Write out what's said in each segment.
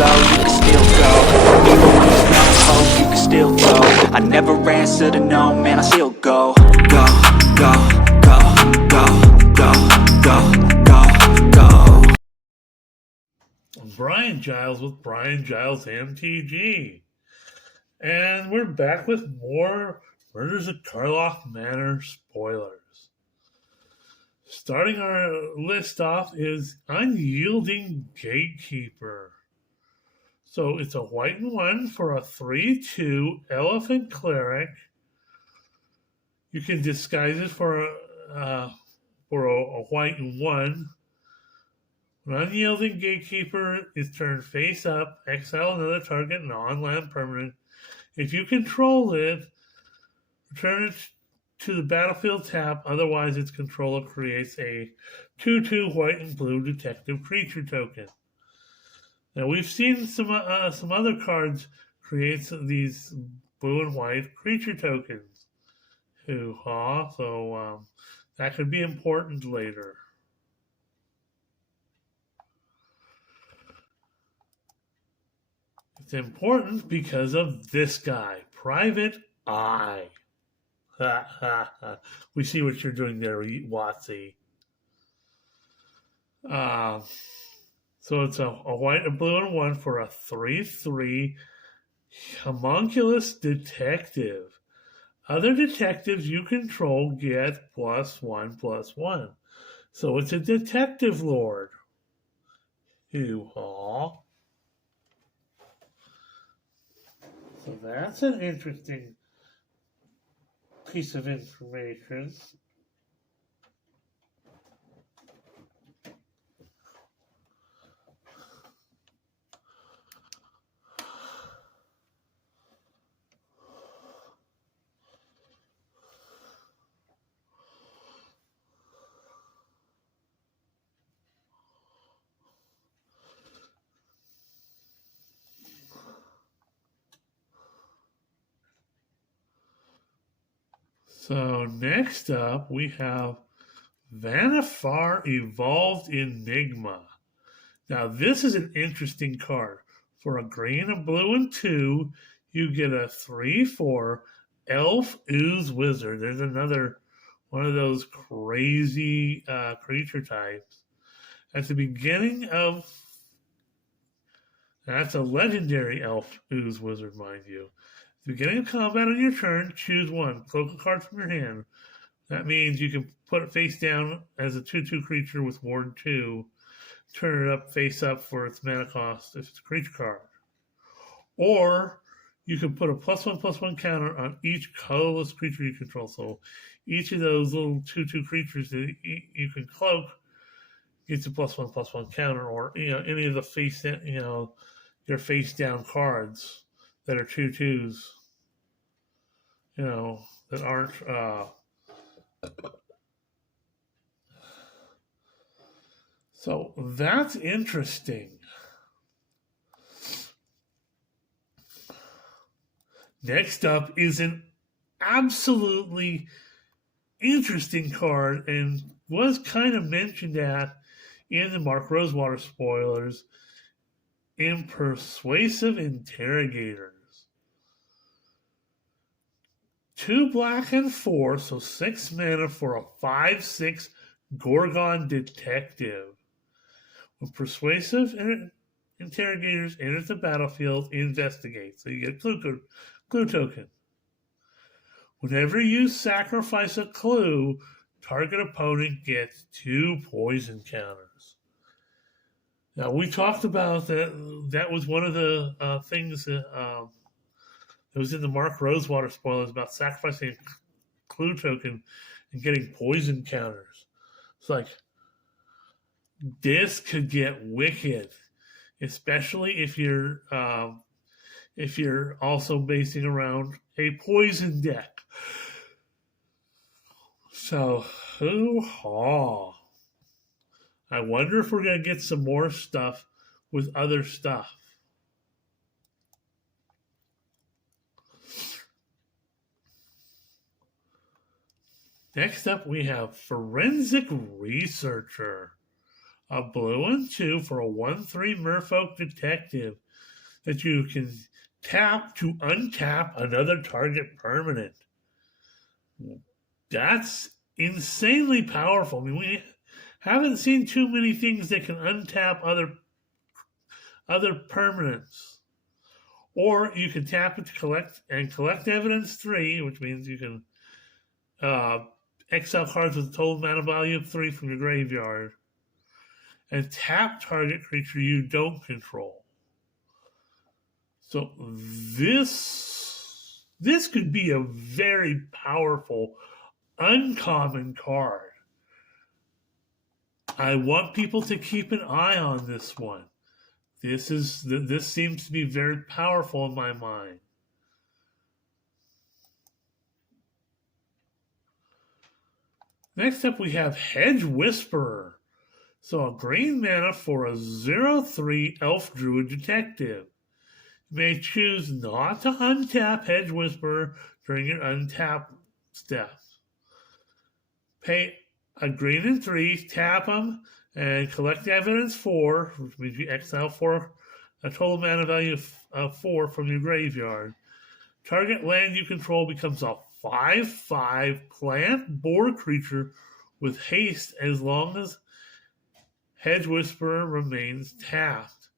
slow, you can still go. Even when there's no hope, you can still go. I never answer to no, man, I still go. Go, go, go, go, go, go, go, go. I'm Brian Giles with Brian Giles MTG. And we're back with more Murders at Karlov Manor spoilers. Starting our list off is Unyielding Gatekeeper. So it's a white and 1 for a 3/2 Elephant Cleric. You can disguise it for a white and 1. An Unyielding Gatekeeper is turned face up, exile another target non-land permanent. If you control it, return it to the battlefield tap, otherwise its controller creates a 2/2 white and blue detective creature token. Now we've seen some other cards create these blue and white creature tokens. Hoo-ha, so that could be important later. It's important because of this guy, Private Eye. We see what you're doing there, Watsy. So it's a white, a blue, and 1 for a 3/3 Homunculus Detective. Other detectives you control get +1/+1. So it's a detective lord. Hoo-haw. So that's an interesting piece of information. So next up, we have Vanifar Evolved Enigma. Now this is an interesting card. For a green, a blue, and 2, you get a 3/4 Elf Ooze Wizard. There's another one of those crazy creature types. At the beginning of that's a legendary Elf Ooze Wizard, mind you. At the beginning of combat on your turn, choose one. Cloak a card from your hand. That means you can put it face down as a 2/2 creature with Ward 2. Turn it up face up for its mana cost if it's a creature card. Or you can put a +1/+1 counter on each colorless creature you control. So each of those little 2/2 creatures that you can cloak gets a +1/+1 counter, or any of the face your face down cards that are 2/2s, that aren't so that's interesting. Next up is an absolutely interesting card and was kind of mentioned in the Mark Rosewater spoilers in Persuasive Interrogators. 2 black and 4, so 6 mana for a 5/6 Gorgon Detective. When Persuasive Interrogators enters the battlefield, investigate. So you get clue token. Whenever you sacrifice a clue, target opponent gets 2 poison counters. Now we talked about that. That was one of the things that was in the Mark Rosewater spoilers about sacrificing a clue token and getting poison counters. It's like this could get wicked, especially if you're also basing around a poison deck. So, hoo-haw. I wonder if we're going to get some more stuff with other stuff. Next up, we have Forensic Researcher. A blue and 2 for a 1/3 Merfolk Detective that you can tap to untap another target permanent. That's insanely powerful. I mean, we haven't seen too many things that can untap other permanents. Or you can tap it to collect evidence 3, which means you can exile cards with a total mana value of 3 from your graveyard, and tap target creature you don't control. So this could be a very powerful, uncommon card. I want people to keep an eye on this one. This seems to be very powerful in my mind. Next up, we have Hedge Whisperer. So a green mana for a 0/3 Elf Druid Detective. You may choose not to untap Hedge Whisperer during your untap step. Pay a green and 3, tap them, and collect evidence 4, which means you exile 4, a total mana value of 4 from your graveyard. Target land you control becomes a 5/5 plant boar creature with haste as long as Hedge Whisperer remains tapped.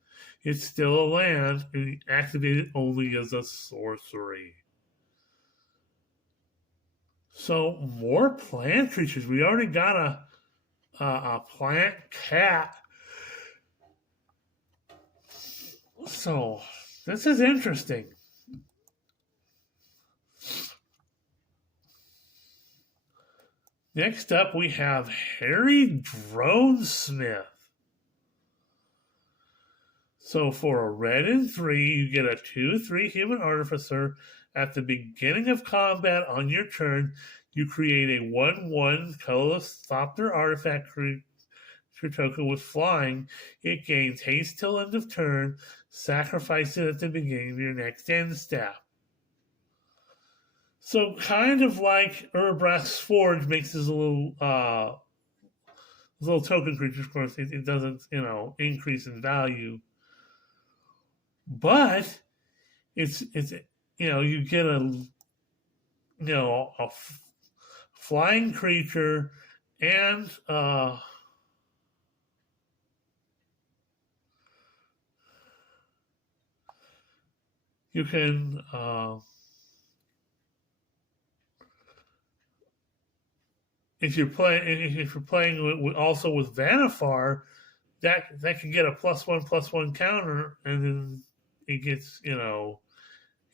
It's still a land and activated only as a sorcery. So more plant creatures. We already got a plant cat. So this is interesting. Next up, we have Harry Dronesmith. So for a red and 3, you get a 2/3 human artificer. At the beginning of combat on your turn, you create a 1/1 colorless Thopter artifact creature token with flying. It gains haste till end of turn. Sacrifice it at the beginning of your next end step. So kind of like Urbrath's Forge makes this a little token creature. Of course, it doesn't increase in value, but it's you get a flying creature and you can if you're playing also with Vanifar, that can get a +1/+1 counter, and then it gets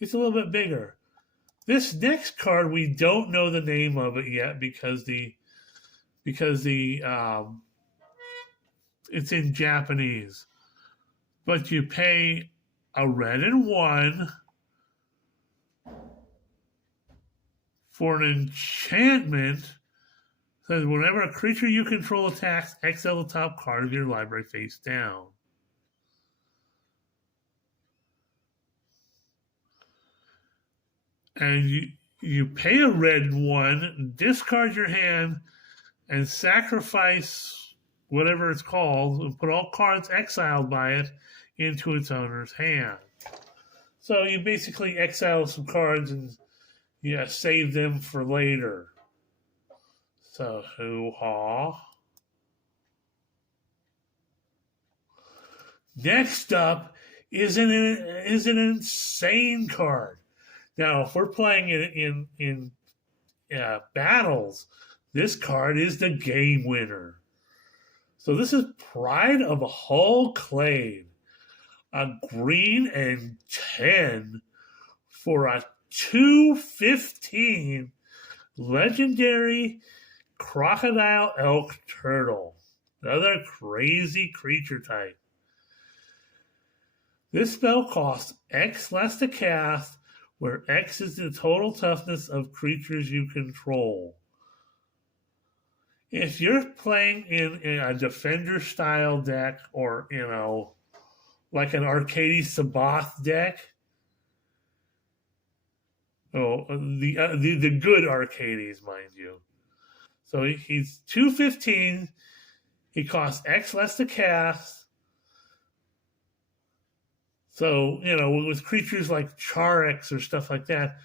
it's a little bit bigger. This next card, we don't know the name of it yet because it's in Japanese. But you pay a red and 1 for an enchantment. Says whenever a creature you control attacks, exile the top card of your library face down. And you pay a red 1, discard your hand, and sacrifice whatever it's called, and put all cards exiled by it into its owner's hand. So you basically exile some cards and save them for later. So hoo-ha. Next up is an insane card. Now, if we're playing it in battles, this card is the game winner. So this is Pride of Hull-Clade. A green and 10 for a 2/15 legendary Crocodile Elk Turtle. Another crazy creature type. This spell costs X less to cast, where X is the total toughness of creatures you control. If you're playing in a Defender style deck, or like an Arcady Sabath deck, the good Arcades, mind you. So he's 2/15. It costs X less to cast. So, with creatures like Charex or stuff like that,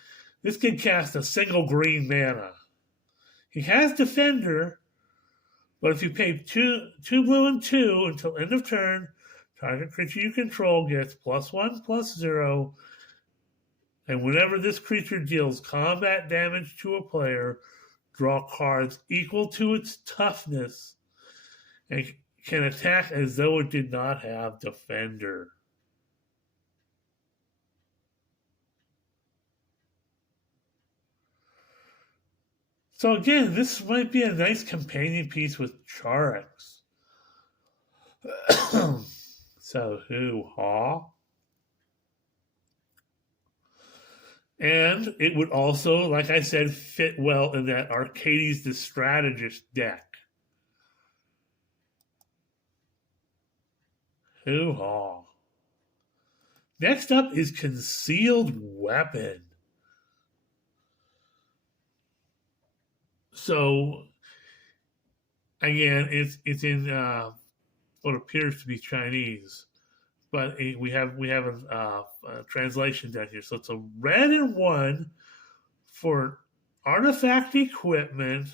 this can cast a single green mana. He has Defender, but if you pay two blue and 2 until end of turn, target creature you control gets +1/+0, and whenever this creature deals combat damage to a player, draw cards equal to its toughness and can attack as though it did not have Defender. So again, this might be a nice companion piece with Charex. So hoo-ha. And it would also, like I said, fit well in that Arcades the Strategist deck. Hoo-ha. Next up is Concealed Weapon. So, again, it's in what appears to be Chinese, but we have a translation down here. So it's a red and 1 for artifact equipment.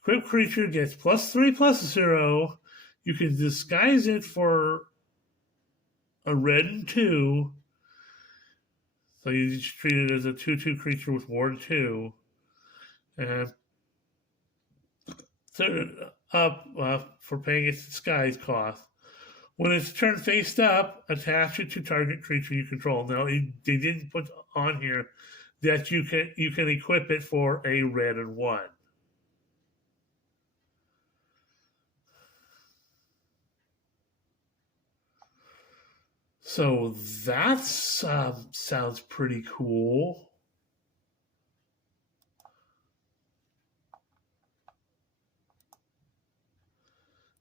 Equipped creature gets +3/+0. You can disguise it for a red and 2. So you just treat it as a 2/2 creature with ward 2. And third up for paying its disguise cost. When it's turned face up, attach it to target creature you control. Now they didn't put on here that you can equip it for a red and 1. So that sounds pretty cool.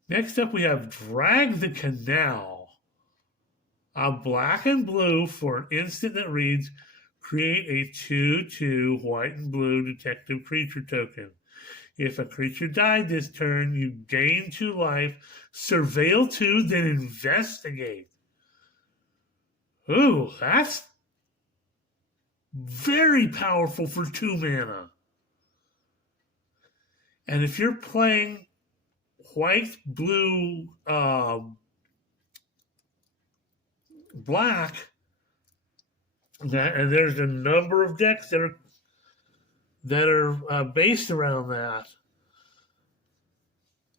Next up, we have Drag the Canal. A black and blue for an instant that reads, create a 2/2 white and blue detective creature token. If a creature died this turn, you gain 2 life, surveil 2, then investigate. Ooh, that's very powerful for 2 mana. And if you're playing white, blue, black, and there's a number of decks that are based around that.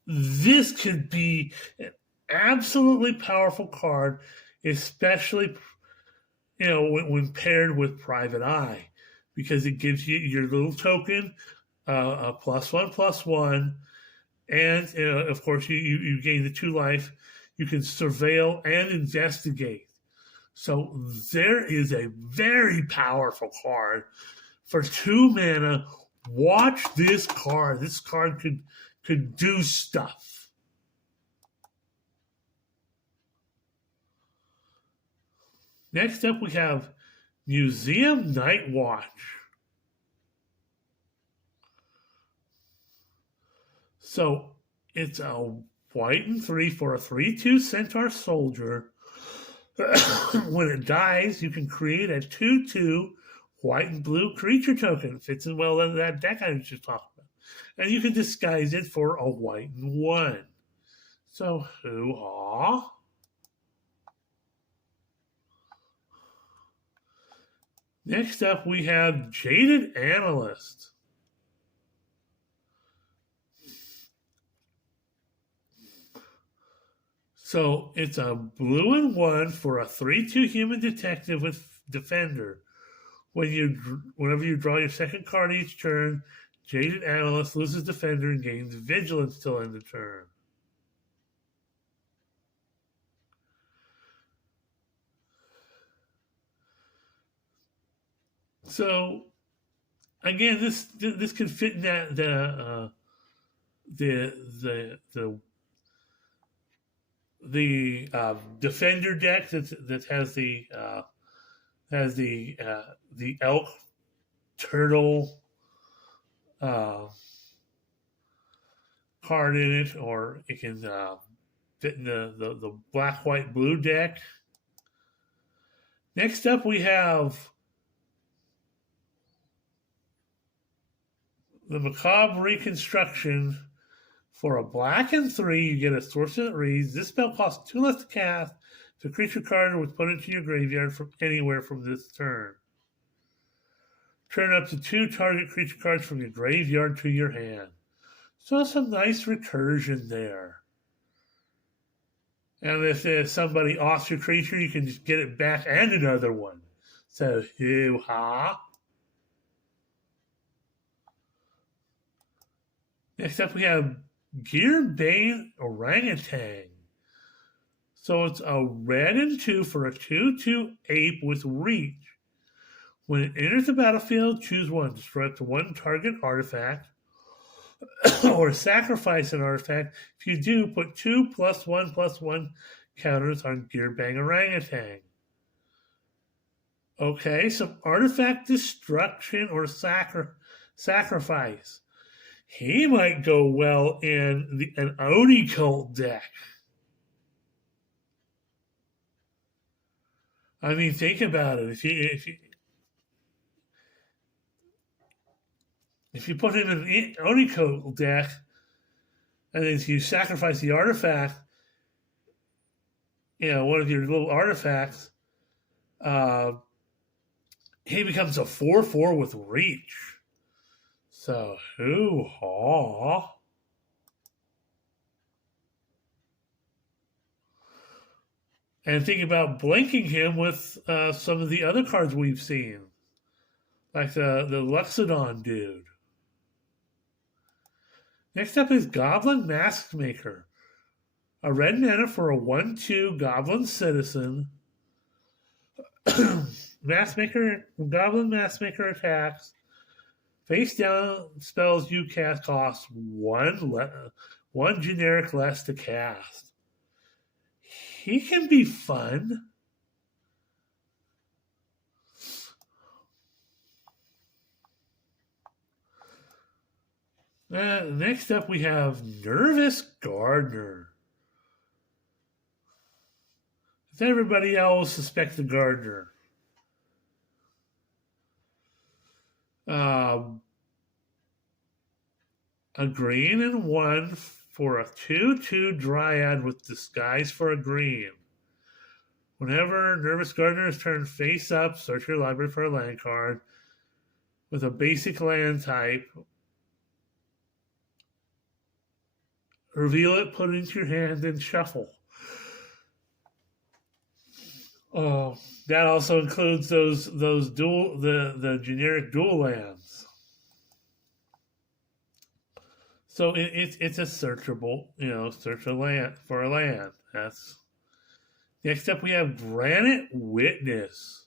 This could be an absolutely powerful card, especially when paired with Private Eye, because it gives you your little token, a +1/+1. And of course, you gain the 2 life. You can surveil and investigate. So there is a very powerful card for 2 mana. Watch this card. This card could do stuff. Next up, we have Museum Night Watch. So it's a white and 3 for a 3/2 Centaur Soldier. When it dies, you can create a 2/2 white and blue creature token. Fits in well in that deck I was just talking about. And you can disguise it for a white and 1. So, hoo-ha. Next up, we have Jaded Analyst. So it's a blue and 1 for a 3/2 human detective with Defender. Whenever you draw your second card each turn, Jaded Analyst loses Defender and gains Vigilance till end of turn. So again, this could fit in that the Defender deck that has the elk turtle card in it, or it can fit in the black, white, blue deck. Next up, we have the Macabre Reconstruction. For a black and 3, you get a sorcery that reads, this spell costs 2 less to cast. If a creature card was put into your graveyard from anywhere from this turn. Turn up to 2 target creature cards from your graveyard to your hand. So some nice recursion there. And if somebody offs your creature, you can just get it back and another one. So, hoo-ha. Next up, we have Gearbane Orangutan. So it's a red and 2 for a 2/2 ape with reach. When it enters the battlefield, choose one. Destroy up to 1 target artifact or sacrifice an artifact. If you do, put 2 +1/+1 counters on Gearbane Orangutan. Okay, some artifact destruction or sacrifice. He might go well in an Oni Cult deck. I mean, think about it. If you put him in an Oni Cult deck, and then you sacrifice the artifact, one of your little artifacts, he becomes a 4/4 with reach. So, hoo-ha. And think about blanking him with some of the other cards we've seen. Like the Luxodon dude. Next up is Goblin Maskmaker. A red mana for a 1/2 Goblin Citizen. Goblin Maskmaker attacks. Face down spells you cast cost one generic less to cast. He can be fun. Next up, we have Nervous Gardener. Does everybody else suspect the Gardener? A green and 1 for a 2/2 Dryad with Disguise for a green. Whenever Nervous Gardener is turned face up, search your library for a land card with a basic land type. Reveal it, put it into your hand, and shuffle. That also includes those the generic dual lands. So it's a searchable, search a land for a land. That's next up. We have Granite Witness.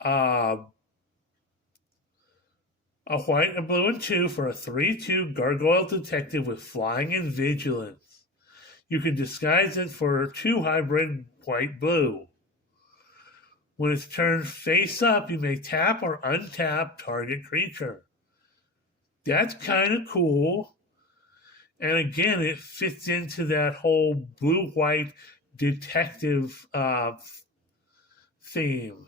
A white, a blue, and 2 for a 3/2 Gargoyle Detective with Flying and Vigilance. You can disguise it for 2 hybrid white-blue. When it's turned face up, you may tap or untap target creature. That's kind of cool. And again, it fits into that whole blue-white detective theme.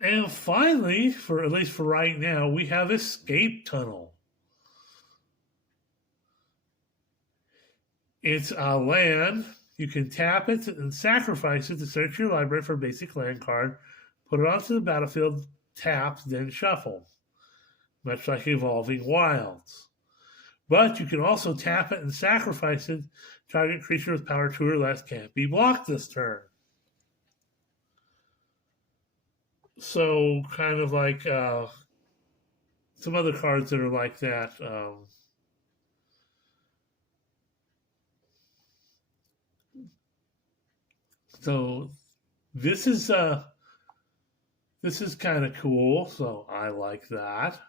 And finally, at least for right now, we have Escape Tunnel. It's a land. You can tap it and sacrifice it to search your library for a basic land card, put it onto the battlefield, tap, then shuffle. Much like Evolving Wilds. But you can also tap it and sacrifice it. Target creature with power 2 or less can't be blocked this turn. So, kind of like some other cards that are like that. So, this is kind of cool. So, I like that.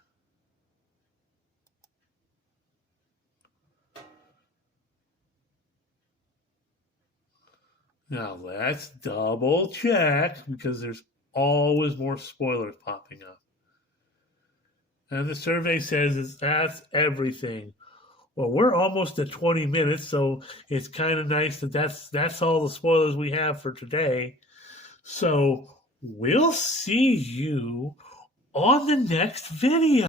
Now, let's double check because there's always more spoilers popping up. And the survey says that's everything. Well, we're almost at 20 minutes, so it's kind of nice that that's all the spoilers we have for today. So we'll see you on the next video.